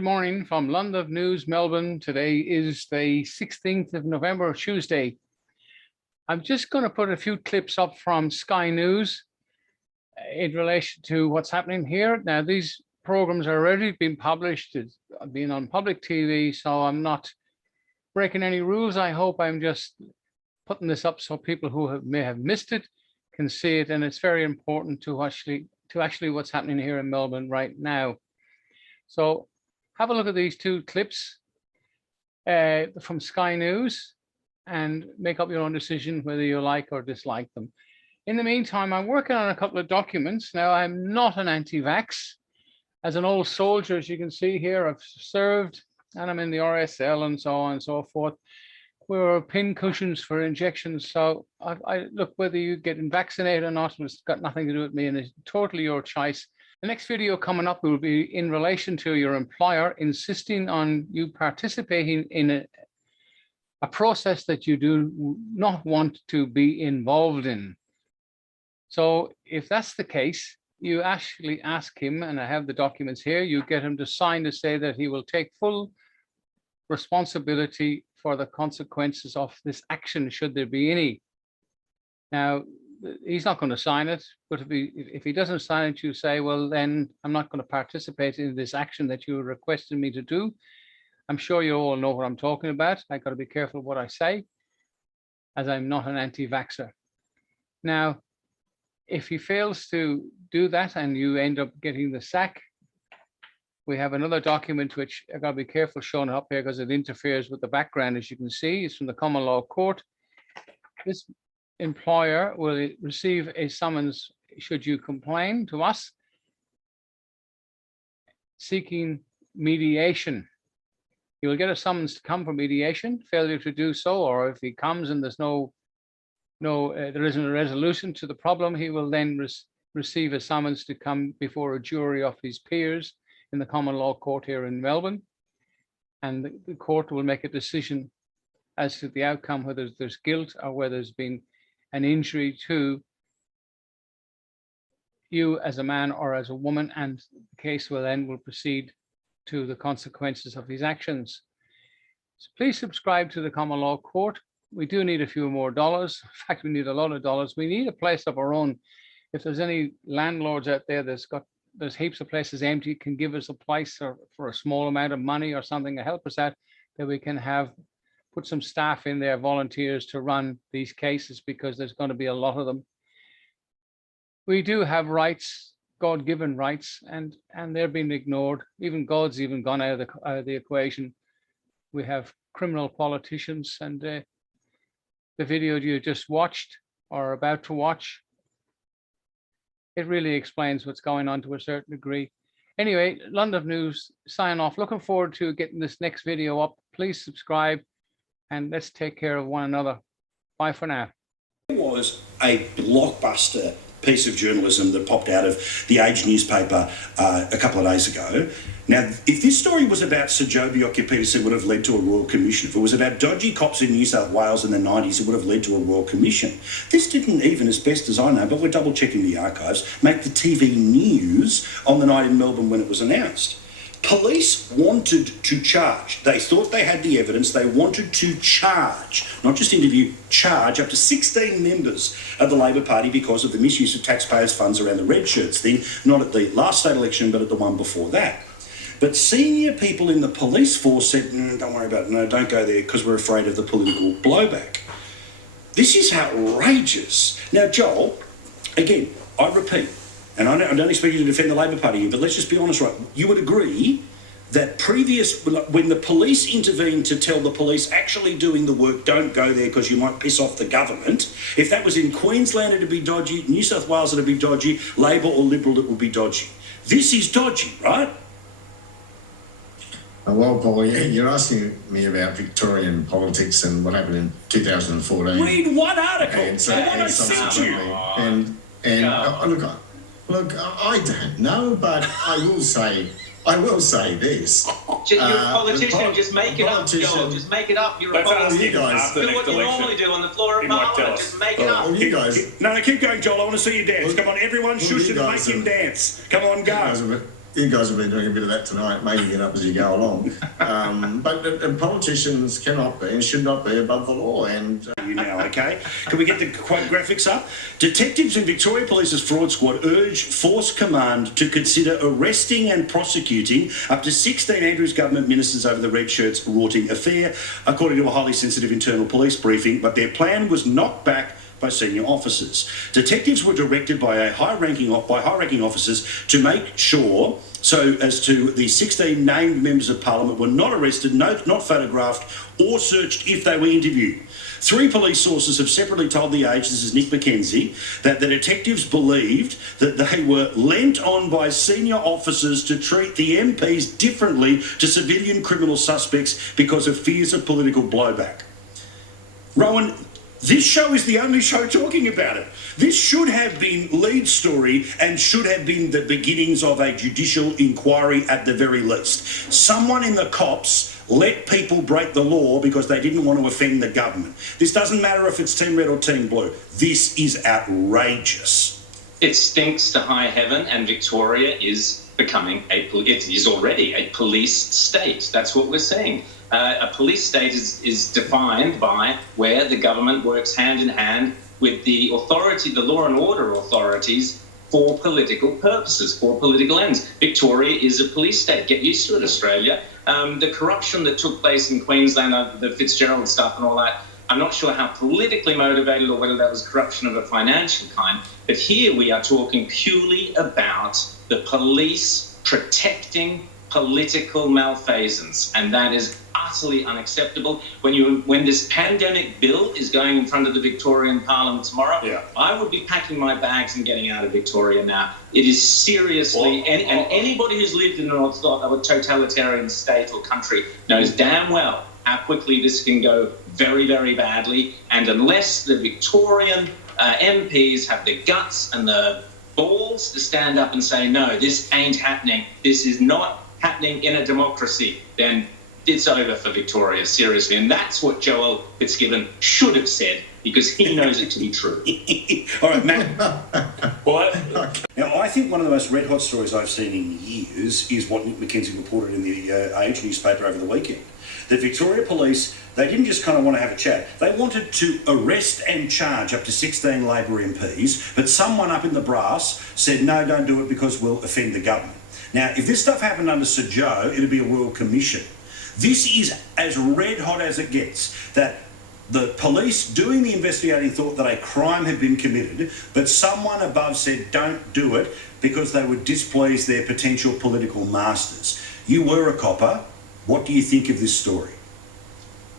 Good morning from London News, Melbourne. Today is the 16th of November, Tuesday. I'm just going to put a few clips up from Sky News in relation to what's happening here. Now, these programs are already being published, it's been on public TV, so I'm not breaking any rules. I hope I'm just putting this up so people who may have missed it can see it, and it's very important to actually what's happening here in Melbourne right now. So have a look at these two clips from Sky News and make up your own decision whether you like or dislike them. In the meantime, I'm working on a couple of documents. Now, I'm not an anti-vax. As an old soldier, as you can see here, I've served and I'm in the RSL and so on and so forth. We were pin cushions for injections. So I look, whether you get vaccinated or not, it's got nothing to do with me, and it's totally your choice. The next video coming up will be in relation to your employer insisting on you participating in a process that you do not want to be involved in. So if that's the case, you actually ask him, and I have the documents here, you get him to sign to say that he will take full responsibility for the consequences of this action, should there be any. Now, he's not going to sign it, but if he doesn't sign it, you say, well, then I'm not going to participate in this action that you requested me to do. I'm sure you all know what I'm talking about. I got to be careful what I say, as I'm not an anti-vaxxer. Now, if he fails to do that and you end up getting the sack, we have another document which I got to be careful showing up here because it interferes with the background. As you can see, it's from the Common Law Court. This employer will receive a summons should you complain to us seeking mediation. He will get a summons to come for mediation. Failure to do so, or if he comes and there's there isn't a resolution to the problem, he will then receive a summons to come before a jury of his peers in the Common Law Court here in Melbourne, and the court will make a decision as to the outcome, whether there's guilt or whether there's been an injury to you as a man or as a woman, and the case will proceed to the consequences of his actions. So please subscribe to the Common Law Court. We do need a few more dollars. In fact, we need a lot of dollars. We need a place of our own. If there's any landlords out there there's heaps of places empty, can give us a place for a small amount of money or something to help us out, that we can put some staff in there, volunteers, to run these cases, because there's going to be a lot of them. We do have rights, God-given rights, and they're being ignored. Even God's even gone out of the equation. We have criminal politicians, and the video you just watched or are about to watch, it really explains what's going on to a certain degree. Anyway, London News, sign off. Looking forward to getting this next video up. Please subscribe, and let's take care of one another. Bye for now. It was a blockbuster piece of journalism that popped out of the Age newspaper a couple of days ago. Now, if this story was about Sir Joh Bjelke-Petersen, it would have led to a Royal Commission. If it was about dodgy cops in New South Wales in the 90s, it would have led to a Royal Commission. This didn't even, as best as I know, but we're double-checking the archives, make the TV news on the night in Melbourne when it was announced. Police wanted to charge. They thought they had the evidence. They wanted to charge, not just interview, charge up to 16 members of the Labor Party because of the misuse of taxpayers' funds around the red shirts thing, not at the last state election, but at the one before that. But senior people in the police force said, don't worry about it, no, don't go there because we're afraid of the political blowback. This is outrageous. Now, Joel, again, I repeat, and I don't expect you to defend the Labor Party here, but let's just be honest, right? You would agree that when the police intervened to tell the police actually doing the work, don't go there because you might piss off the government, if that was in Queensland, it'd be dodgy, New South Wales, it'd be dodgy, Labor or Liberal, it would be dodgy. This is dodgy, right? Well, Paul, you're asking me about Victorian politics and what happened in 2014. Read one article, and the one I sent you. Look, I don't know, but I will say this. You're a politician, just make it up, Joel. Just make it up. You're a politician. You guys do what you normally do on the floor of Parliament. Just make it up. You guys. No, keep going, Joel. I want to see you dance. Come on, everyone, shush and make him dance. Come on, go. You guys have been doing a bit of that tonight, making it up as you go along. But politicians cannot be and should not be above the law. And You now, okay? Can we get the quote graphics up? Detectives in Victoria Police's fraud squad urge Force Command to consider arresting and prosecuting up to 16 Andrews government ministers over the red shirts rorting affair, according to a highly sensitive internal police briefing. But their plan was knocked back by senior officers. Detectives were directed by high-ranking officers to make sure so as to the 16 named members of Parliament were not arrested, not photographed or searched if they were interviewed. 3 police sources have separately told The Age, this is Nick McKenzie, that the detectives believed that they were lent on by senior officers to treat the MPs differently to civilian criminal suspects because of fears of political blowback. Rowan, this show is the only show talking about it. This should have been lead story and should have been the beginnings of a judicial inquiry at the very least. Someone in the cops let people break the law because they didn't want to offend the government. This doesn't matter if it's Team Red or Team Blue. This is outrageous. It stinks to high heaven, and Victoria is becoming it is already a police state. That's what we're saying. A police state is defined by where the government works hand in hand with the authority, the law and order authorities, for political purposes, for political ends. Victoria is a police state. Get used to it, Australia. The corruption that took place in Queensland, the Fitzgerald stuff and all that, I'm not sure how politically motivated or whether that was corruption of a financial kind. But here we are talking purely about the police protecting political malfeasance, and that is utterly unacceptable. When this pandemic bill is going in front of the Victorian Parliament tomorrow, I would be packing my bags and getting out of Victoria now. It is seriously, and anybody who's lived in a totalitarian state or country knows damn well how quickly this can go very, very badly. And unless the Victorian MPs have the guts and the balls to stand up and say, no, this ain't happening, this is not happening in a democracy, then it's over for Victoria, seriously. And that's what Joel Fitzgibbon should have said, because he knows it to be true. All right, Matt. Now, I think one of the most red-hot stories I've seen in years is what Nick McKenzie reported in the Age newspaper over the weekend. The Victoria Police, they didn't just kind of want to have a chat. They wanted to arrest and charge up to 16 Labor MPs, but someone up in the brass said, no, don't do it because we'll offend the government. Now, if this stuff happened under Sir Joe, it'd be a Royal Commission. This is as red hot as it gets, that the police doing the investigating thought that a crime had been committed, but someone above said don't do it because they would displease their potential political masters. You were a copper. What do you think of this story?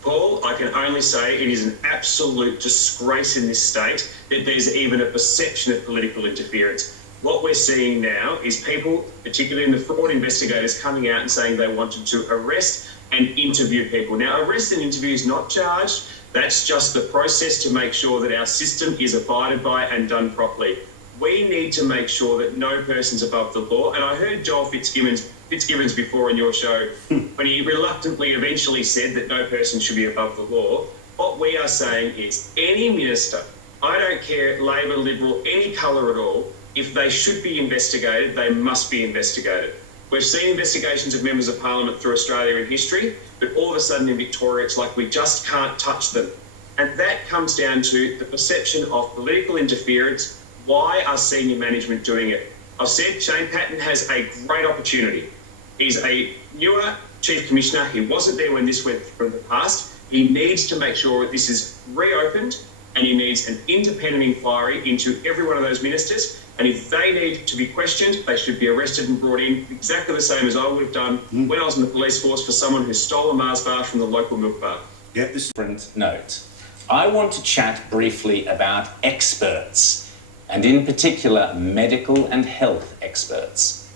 Paul, I can only say it is an absolute disgrace in this state that there's even a perception of political interference. What we're seeing now is people, particularly in the fraud investigators, coming out and saying they wanted to arrest and interview people. Now, arrest and interview is not charged. That's just the process to make sure that our system is abided by and done properly. We need to make sure that no person's above the law. And I heard Joel Fitzgibbons before in your show when he reluctantly eventually said that no person should be above the law. What we are saying is any minister, I don't care, Labor, Liberal, any colour at all, if they should be investigated, they must be investigated. We've seen investigations of members of Parliament through Australia in history, but all of a sudden in Victoria, it's like we just can't touch them. And that comes down to the perception of political interference. Why are senior management doing it? I've said Shane Patton has a great opportunity. He's a newer Chief Commissioner. He wasn't there when this went through in the past. He needs to make sure this is reopened, and he needs an independent inquiry into every one of those ministers. And if they need to be questioned, they should be arrested and brought in exactly the same as I would have done when I was in the police force for someone who stole a Mars bar from the local milk bar. Yeah, this is Different note. I want to chat briefly about experts, and in particular, medical and health experts.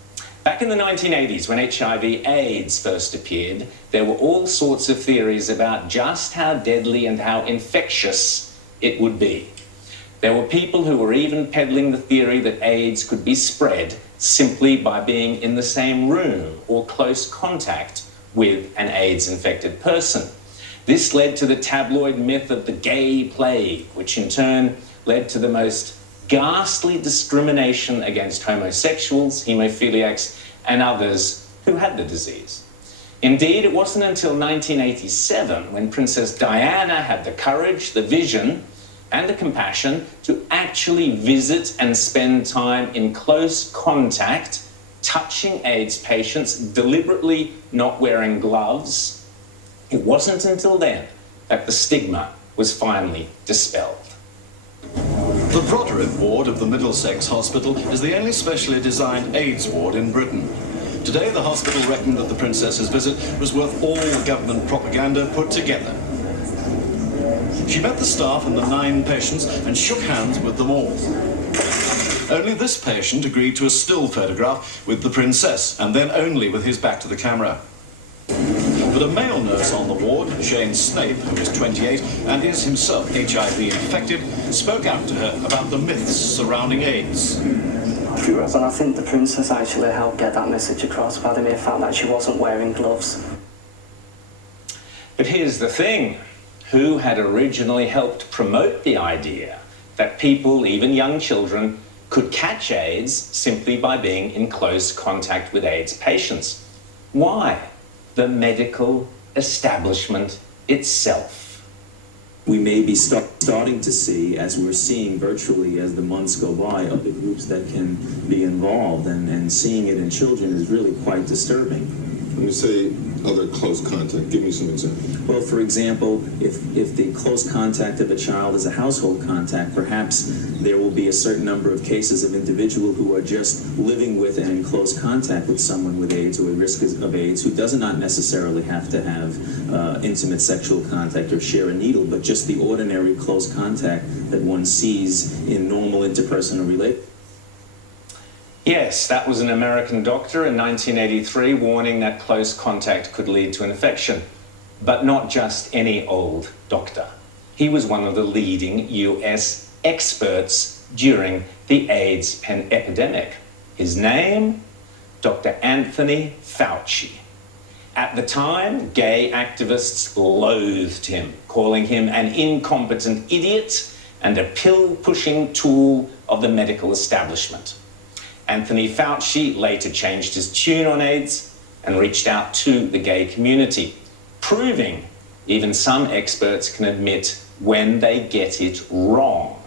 Back in the 1980s, when HIV/AIDS first appeared, there were all sorts of theories about just how deadly and how infectious it would be. There were people who were even peddling the theory that AIDS could be spread simply by being in the same room or close contact with an AIDS-infected person. This led to the tabloid myth of the gay plague, which in turn led to the most ghastly discrimination against homosexuals, hemophiliacs, and others who had the disease. Indeed, it wasn't until 1987 when Princess Diana had the courage, the vision, and the compassion to actually visit and spend time in close contact, touching AIDS patients, deliberately not wearing gloves. It wasn't until then that the stigma was finally dispelled. The Broderick ward of the Middlesex Hospital is the only specially designed AIDS ward in Britain. Today, the hospital reckoned that the princess's visit was worth all the government propaganda put together. She met the staff and the 9 patients and shook hands with them all. Only this patient agreed to a still photograph with the princess, and then only with his back to the camera. But a male nurse on the ward, Shane Snape, who is 28 and is himself HIV infected, spoke out to her about the myths surrounding AIDS. And I think the princess actually helped get that message across by the mere fact that she wasn't wearing gloves. But here's the thing. Who had originally helped promote the idea that people, even young children, could catch AIDS simply by being in close contact with AIDS patients? Why? The medical establishment itself. We may be starting to see, as we're seeing virtually as the months go by, other groups that can be involved, and seeing it in children is really quite disturbing. When you say other close contact, give me some examples. Well, for example, if the close contact of a child is a household contact, perhaps there will be a certain number of cases of individuals who are just living with and in close contact with someone with AIDS or at risk of AIDS, who does not necessarily have to have intimate sexual contact or share a needle, but just the ordinary close contact that one sees in normal interpersonal relationships. Yes, that was an American doctor in 1983 warning that close contact could lead to infection. But not just any old doctor. He was one of the leading US experts during the AIDS epidemic. His name? Dr. Anthony Fauci. At the time, gay activists loathed him, calling him an incompetent idiot and a pill-pushing tool of the medical establishment. Anthony Fauci later changed his tune on AIDS and reached out to the gay community, proving even some experts can admit when they get it wrong.